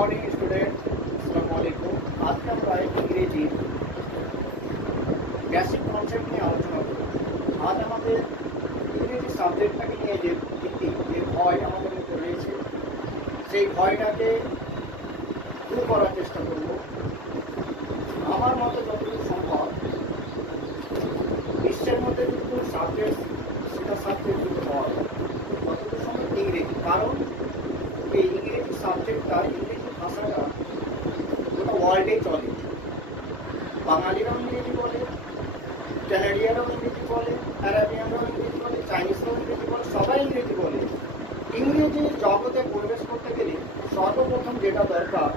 Morning student, আসসালামু আলাইকুম। আজকে আমরা ইংরেজি বেসিক কনসেপ্ট নিয়ে আলোচনা করব। আজ আমাদের ইংরেজি সাবজেক্টটাকে নিয়ে যে ভীতি, যে ভয় আমাদের মধ্যে রয়েছে, সেই ভয়টাকে দূর করার চেষ্টা করব। আমার মতে যতটুকু সম্ভব বিশ্বের মধ্যে কিন্তু সাবজেক্ট, সেটা সাবজেক্ট যদি হয় ততটুকু সম্ভব ইংরেজি। কারণ এই ইংরেজি সাবজেক্টটা, ইংরেজি ভাষাটা গোটা ওয়ার্ল্ডে চলে। বাঙালিরাও ইংরেজি বলে, কানাডিয়ারাও ইংরেজি বলে, আরাবিয়ানরাও ইংরেজি বলে, চাইনিজরাও ইংরেজি বলে, সবাই ইংরেজি বলে। ইংরেজি জগতে প্রবেশ করতে গেলে সর্বপ্রথম যেটা দরকার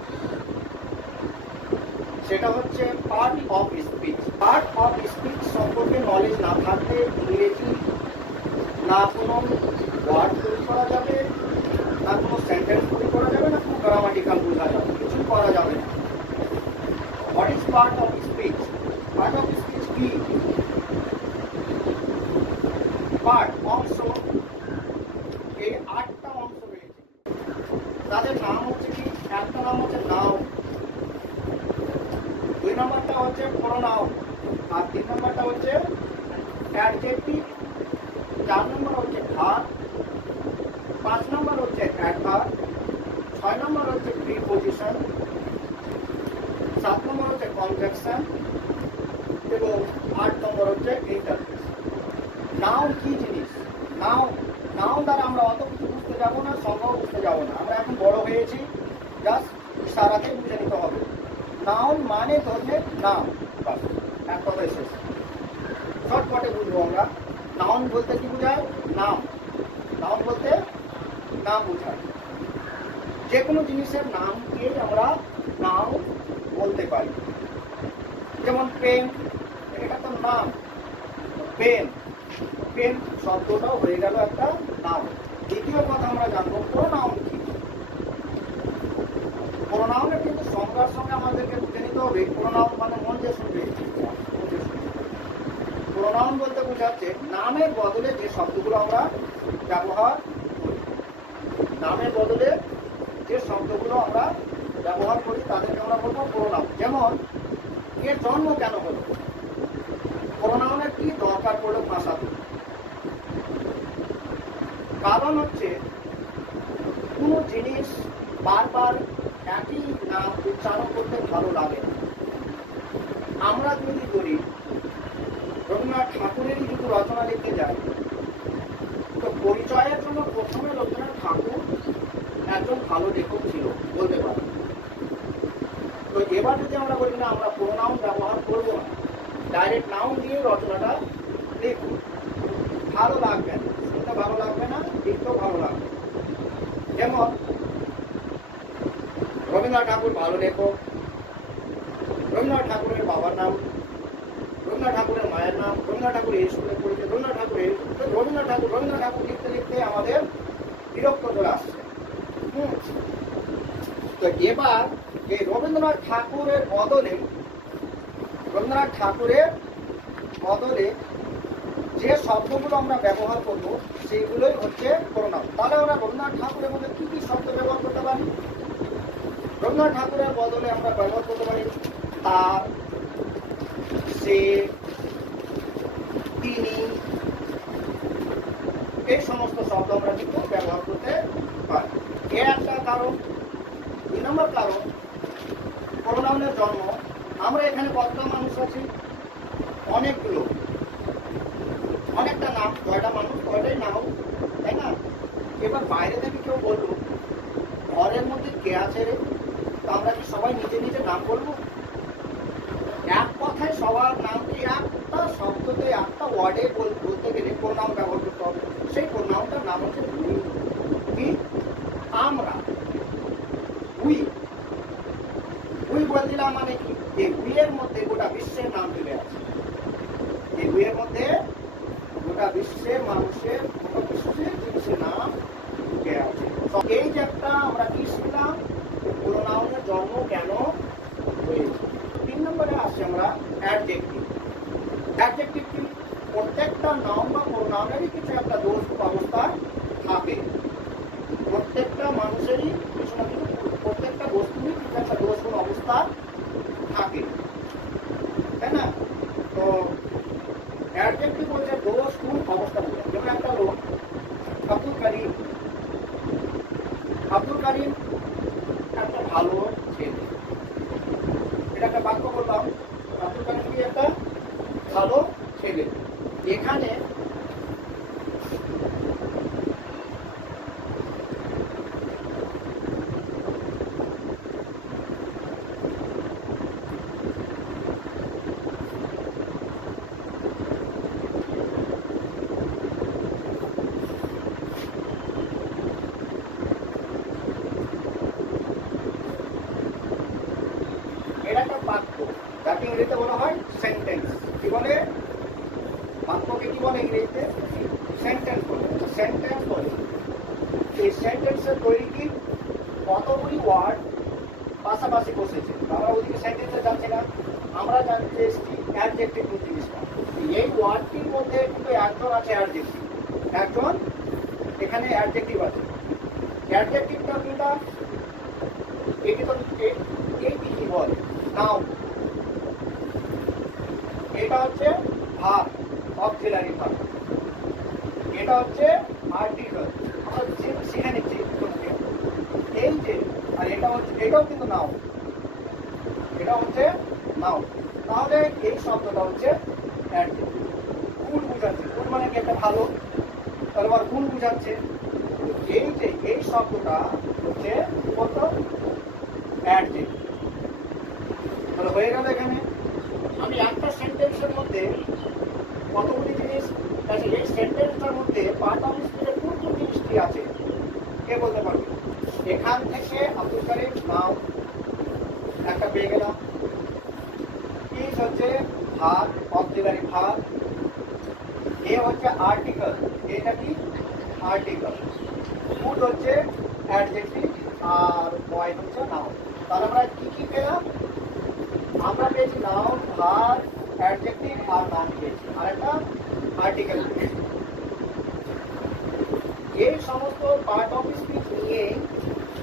সেটা হচ্ছে part of speech. Part of speech সম্পর্কে নলেজ না থাকলে ইংরেজি না কোনো ওয়ার্ড তৈরি করা যাবে, না কোনো সেন্টেন্স তৈরি করা যাবে, না কোনো গ্রামাটিক্যাল বোঝা যাবে, কিছু করা যাবে না। What is part of speech? Part of speech কি? পার্ট অংশ, এই 8টা অংশ রয়েছে। তাদের নাম হচ্ছে কি? একটা নাম হচ্ছে নাউন, 2 নম্বরটা হচ্ছে প্রোনাউন, আর 3 নম্বরটা হচ্ছে অ্যাডজেক্টিভ, 4 নম্বর হচ্ছে ভার্ব, 5 নম্বর হচ্ছে অ্যাডভার্ব, 6 নম্বর হচ্ছে প্রিপোজিশন, 7 নম্বর হচ্ছে কনজাংশন এবং 8 নম্বর হচ্ছে ইন্টারফেস। নাউন কি জিনিস? নাউন দ্বারা আমরা অত কিছু বুঝতে যাবো না, সংজ্ঞাও বুঝতে যাবো না। আমরা এখন বড় হয়েছি, জাস্ট ইশারাতে বুঝে নিতে হবে। নাউন মানে ধরলে নাম, বাস এক কথায় শেষ। শর্টকাটে বুঝবো আমরা। নাউন বলতে কি বোঝায়? নাম। নাউন বলতে নাম বোঝায়। যে কোনো জিনিসের নামকে আমরা নাউন বলতে পারি। যেমন পেন, এটা তো নাম। পেন, পেন শব্দটাও হয়ে গেল একটা নাউন। দ্বিতীয় কথা আমরা জানবো প্রোনাউন কি। প্রোনাউনের কিন্তু সংজ্ঞার সঙ্গে আমাদেরকে বুঝে নিতে হবে। প্রোনাউন মানে মন যে শুনবে। প্রোনাউন বলতে বোঝাচ্ছে নামের বদলে যে শব্দগুলো আমরা ব্যবহার করি। নামের বদলে যে শব্দগুলো আমরা ব্যবহার করি তাদেরকে আমরা বলবো প্রোনাউন। যেমন এর জন্ম কেন হলো? প্রোনাউনের কি দরকার পড়লো ভাষাতে? কারণ হচ্ছে কোনো জিনিস বারবার একই নাম উচ্চারণ করতে ভালো লাগে না। আমরা যদি করি রবীন্দ্রনাথ ঠাকুরেরই যদি রচনা লিখতে যাই, তো পরিচয়ের জন্য প্রথমে রবীন্দ্রনাথ ঠাকুর একজন ভালো লেখক ছিল বলতে পারি। তো এবার যদি আমরা বলি না আমরা প্রোনাউন ব্যবহার করবো না, ডাইরেক্ট নাউন দিয়ে রচনাটা লিখব, ভালো লাগবে না, শুনতে ভালো লাগবে না, লিখতেও ভালো লাগবে। যেমন রবীন্দ্রনাথ ঠাকুর ভালো লেখক, রবীন্দ্রনাথ ঠাকুরের বাবার নাম, রবীন্দ্রনাথ ঠাকুরের মায়ের নাম, রবীন্দ্রনাথ ঠাকুর এই স্কুলে পড়েছে, রবীন্দ্রনাথ ঠাকুর লিখতে লিখতে আমাদের বিরক্ত চলে আসছে। তো এবার এই রবীন্দ্রনাথ ঠাকুরের বদলে যে শব্দগুলো আমরা ব্যবহার করবো সেইগুলোই হচ্ছে প্রোনাউন। তাহলে আমরা রবীন্দ্রনাথ ঠাকুরের মধ্যে কি কি শব্দ ব্যবহার করতে পারি? রবীন্দ্রনাথ ঠাকুরের বদলে আমরা ব্যবহার করতে পারি তার, সে, তিনি, এই সমস্ত শব্দ আমরা কিন্তু ব্যবহার করতে পারি। এর একটা কারণ। 2 নম্বর কারণ, প্রোনাউনের জন্ম। আমরা এখানে কতটা মানুষ আছি? অনেকগুলো, অনেকটা নাম। 6টা মানুষ, 6টাই নাম, তাই না? এবার বাইরে থেকে কেউ বললো ঘরের মধ্যে কে আছে রে, তো আমরা কি সবাই নিজে নিজে নাম বলবো? এক কথায় সবার নামকে একটা শব্দতে, একটা ওয়ার্ডে বলতে গেলে প্রোনাউন ব্যবহার করতে হবে। সেই প্রোনাউনটার নাম হচ্ছে উই। কি? আমরা। উই বলে দিলাম মানে কি? এই উইয়ের মধ্যে গোটা বিশ্বের নাম চলে আছে। এই উইয়ের মধ্যে গোটা বিশ্বের মানুষের, গোটা বিশ্বের জিনিসের নাম ঢুকে আছে। এই যে একটা আমরা কি শিখলাম, প্রোনাউনের জন্ম কেন হয়েছে। 3 নম্বরে আসছে আমরা অ্যাডজেক্টিভ। অ্যাডজেক্টিভ কি? প্রত্যেকটা নাউন বা প্রোনাউনেরই কিছু একটা দোষ অবস্থা থাকে। প্রত্যেকটা মানুষেরই কিছু না কিছু, প্রত্যেকটা বস্তু অবস্থা থাকে, তাই না? তো অ্যাডজেক্টিভ বলছে দোষ গুণ অবস্থা বোঝায়। যেমন একটা লোক আব্দুল করিম, আব্দুল করিম একটা ভালো ছেলে, এটা একটা বাক্য বললাম, আব্দুল করিম কি একটা ভালো ছেলে। এখানে এটা একটা বাক্য, যাকে ইংরেজিতে বলা হয় সেন্টেন্স। কি বলে? বাক্যকে কি বলে ইংরেজিতে? সেন্টেন্স বলে। সেন্টেন্স বলে। এই সেন্টেন্সের তৈরি কি কতগুলি ওয়ার্ড পাশাপাশি বসেছে। আমরা ওদিকে সেন্টেন্সে যাচ্ছি না, আমরা জানতে এসেছি অ্যাডজেক্টিভ জিনিসটা। এই ওয়ার্ডটির মধ্যে কিন্তু একজন আছে অ্যাডজেক্টিভ, একজন এখানে অ্যাডজেক্টিভ আছে। অ্যাডজেক্টিভটা কোনটা? এটি তো এই কি বলে? নাও। এটা হচ্ছে ভার্ব, অক্সিলারি ভার্ব। এটা হচ্ছে আর্টিকেল। আমরা শিখে নিচ্ছি এই যে, আর এটা হচ্ছে, এটাও কিন্তু নাও, এটা হচ্ছে নাও। তাহলে এই শব্দটা হচ্ছে অ্যাডজেক্টিভ। গুণ বুঝাচ্ছে। গুণ মানে কি? একটা ভালো, তারপর গুণ বুঝাচ্ছে। এই যে এই শব্দটা হচ্ছে কত? অ্যাডজেক্টিভ। তাহলে হয়ে গেল। এখানে আমি একটা সেন্টেন্সের মধ্যে কতগুলি জিনিস আছে, এই সেন্টেন্সটার মধ্যে পার্ট অফ স্পিচের কোন কোন জিনিসটি আছে কে বলতে পারবে? এখান থেকে আব্দুল করিম নাও একটা পেয়ে গেলাম। ইজ হচ্ছে ভার্ব, অক্সিলারি ভার্ব। এ হচ্ছে আর্টিকেল, এটা কি? আর্টিকেল। গুড হচ্ছে অ্যাডজেক্টিভ, আর বয় হচ্ছে নাউন। তাহলে আমরা কি কি পেলাম? আমরা পেয়েছি নাউন, ভার্ব, অ্যাডজেক্টিভ আর নাউন পেয়েছি, আর একটা আর্টিকেল পেয়েছি। এই সমস্ত পার্ট অফ স্পিচ নিয়ে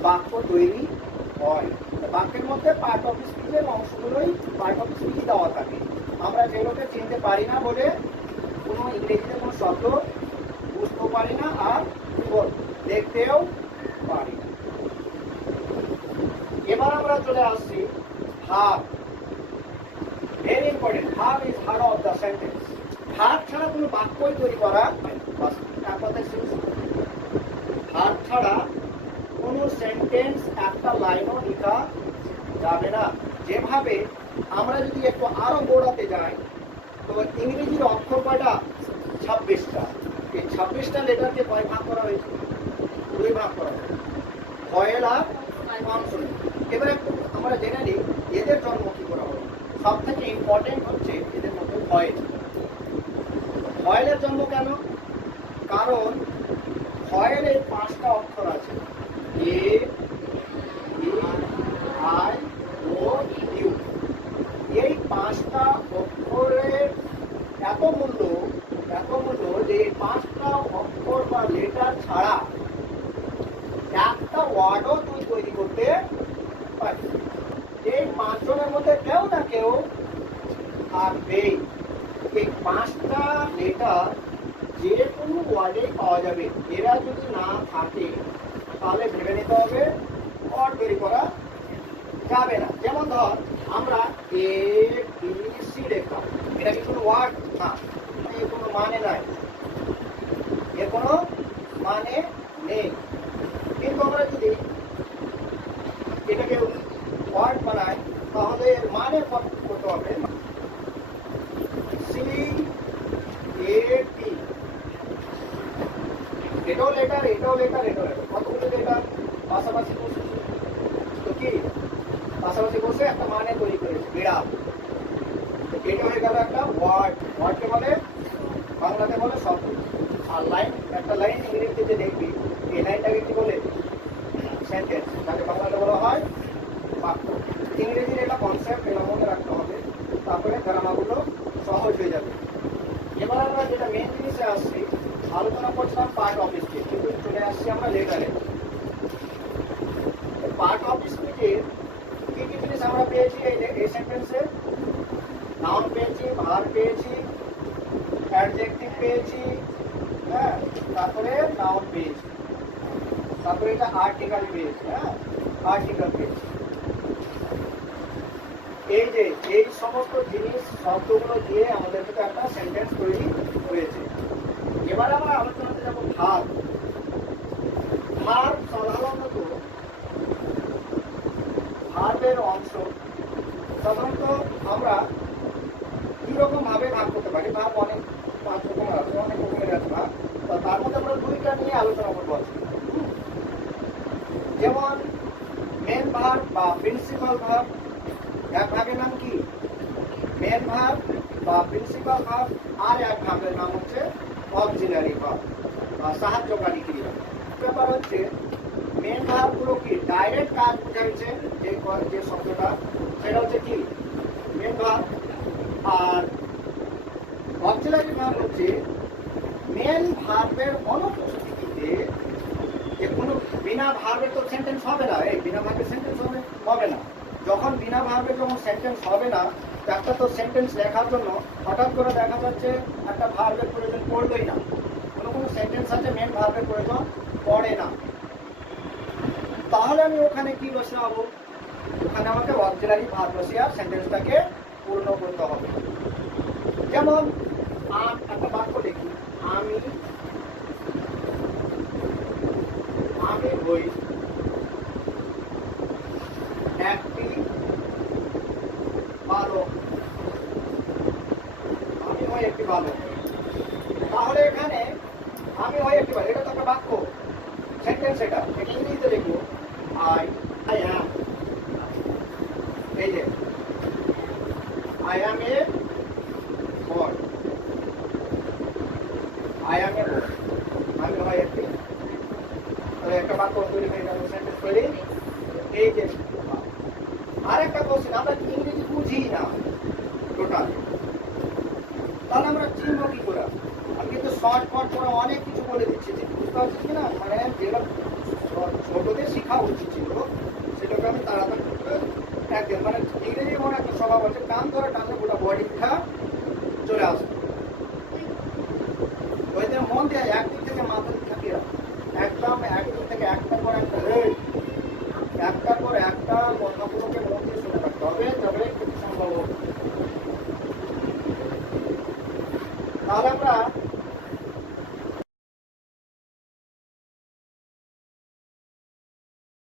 বাক্য তৈরি হয়। বাক্যের মধ্যে পার্ট অফ স্পিচের অংশগুলোই পার্ট অফ স্পিচ দেওয়া থাকে। আমরা যেগুলোকে চিনতে পারি না বলে কোনো ইংরেজিতে কোনো শব্দ বুঝতেও পারি না, আর দেখতেও পারি না। এবার আমরা চলে আসছি verb. Very important. Verb is heart of the sentence. Verb ছাড়া কোনো বাক্যই তৈরি করা ভার্ব ছাড়া কোনো সেন্টেন্স একটা লাইনও লেখা যাবে না। যেভাবে আমরা যদি একটু আরো গোড়াতে যাই, তো ইংরেজির অক্ষর কয়টা? 26টা। এই 26টা লেটারকে কয় ভাগ করা হয়েছে? 2 ভাগ করা হয়েছে। ভয়েল আর কনসোনেন্ট। এবারে আমরা জেনে নিই এদের জন্ম কি করা হলো। সব থেকে ইম্পর্টেন্ট হচ্ছে এদের মধ্যে ভয়েল। ভয়েলের জন্ম কেন? কারণ ভয়েলের 5টা অক্ষর আছে, এ, ই, আই, ও, ইউ। এই 5টা অক্ষরের এত মূল্য যে এই 5টা অক্ষর বা লেটার ছাড়া একটা ওয়ার্ডও তুই তৈরি করতে পারবি। এই 5 জনের মধ্যে কেউ না কেউ থাকবেই। এই 5টা লেটার যে কোনো ওয়ার্ডে পাওয়া যাবে। এরা যদি না থাকে তাহলে ভেবে নিতে হবে ওয়ার্ড তৈরি করা যাবে না। যেমন ধর আমরা এ বি সি দেখলাম, এটা কি কোনো ওয়ার্ড? না, এর কোনো মানে নাই, এর কোনো মানে নেই। কিন্তু আমরা যদি এটাকে ওয়ার্ড বানাই তাহলে এর মানে করতে হবে সি এ টি। এটাও লেটার, এটাও লেটার, এটাও লেটার। কতগুলো লেটার পাশাপাশি বসে, তো কি পাশাপাশি বসে একটা মানে তৈরি করেছে, বিড়াল। এটা হয়ে গেল একটা ওয়ার্ড। ওয়ার্ডকে বলে বাংলাতে বলে শব্দ। আর লাইন, একটা লাইন ইংরেজিতে দেখবি, এই লাইনটাকে কি বলে? সেন্টেন্স, যাকে বাংলাতে বলা হয় বাক্য। ইংরেজির এটা কনসেপ্ট, এটা মনে রাখতে হবে, তারপরে গ্রামারগুলো সহজ হয়ে যাবে। এবার আমরা যেটা মেন জিনিসে আসছি, আলোচনা করছিলাম পার্ট অফ স্পিচ, কিন্তু চলে আসছি আমরা লেটারে। পার্ট অফ স্পিচের কি কি জিনিস আমরা পেয়ে সেন্টেন্সে? নাউন পেয়েছি, ভার্ব পেয়েছি, অ্যাডজেক্টিভ পেয়েছি, হ্যাঁ, তারপরে নাউন পেয়েছি, তারপরে এটা আর্টিকেল পেয়েছি, হ্যাঁ, আর্টিকেল পেয়েছি। এই যে এই সমস্ত জিনিস শব্দগুলো দিয়ে আমাদের কিন্তু একটা সেন্টেন্স তৈরি হয়েছে। এবার আমরা আলোচনাতে যাবো ভার্ব। ভার্ব সাধারণত ভার্বের অংশ সাধারণত আমরা দুই রকম ভাবে ভাগ করতে পারি। ভাব অনেক 5 রকমের আছে, অনেক রকমের আছে ভাব। তো তার মধ্যে আমরা দুইটা নিয়ে আলোচনা করবো আজকে। যেমন মেন ভার্ব বা প্রিন্সিপাল ভার্ব। এক ভাগের নাম কি? মেন ভার্ব বা প্রিন্সিপাল ভার্ব। আর এক ভাগের নাম হচ্ছে অক্সিলারি ভার্ব বা সাহায্যকারী ক্রিয়া। ব্যাপার হচ্ছে মেন ভার্ব গুলো কি ডাইরেক্ট কাজ বোঝাচ্ছে, যে শব্দটা সেটা হচ্ছে কি মেন ভার্ব। আর অক্সিলারি ভার্ব হচ্ছে মেন ভার্বের অনুপস্থিতিতে, যে কোনো বিনা ভার্বের তো সেন্টেন্স হবে না। এই বিনা ভার্বের সেন্টেন্স হবে না। যখন বিনা ভার্বের যখন সেন্টেন্স হবে না, একটা তো সেন্টেন্স লেখার জন্য হঠাৎ করে দেখা যাচ্ছে একটা ভার্বের প্রয়োজন পড়বেই না। কোনো সেন্টেন্স আছে মেন ভার্বের প্রয়োজন পড়ে না, তাহলে আমি ওখানে কি বসাবো? ওখানে আমাকে অক্সিলারি ভার্ব বসিয়ে সেন্টেন্সটাকে পূর্ণ করতে হবে। যেমন একটা বাক্য লিখি, আমি হই একটি বালক। আমি হই একটি বালক। তাহলে এখানে আমি হই একটি বালক, এটা তো একটা বাক্য, সেন্টেন্স। এটা ইংরেজিতে লিখবো আই অ্যাম। এই যে I am A boy, I am এ বয়, আমি হই একটি। তাহলে একটা বাক্য তৈরি হয়ে গেল, সেন্টেন্স তৈরি। এই যে আরেকটা কোশ্চেন, আমরা ইংরেজি বুঝি না টোটাল, তাহলে আমরা চিনব কি করে? আমি কিন্তু শর্টকাট করে অনেক কিছু বলে দিচ্ছি, যে বুঝতে পারছি কিনা, মানে যেটা ছোটদের শেখা উচিত ছিল সেটাকে আমি তাড়াতাড়ি একদম, মানে ইংরেজি এমন একটা স্বভাব আছে, কান ধরে টানলে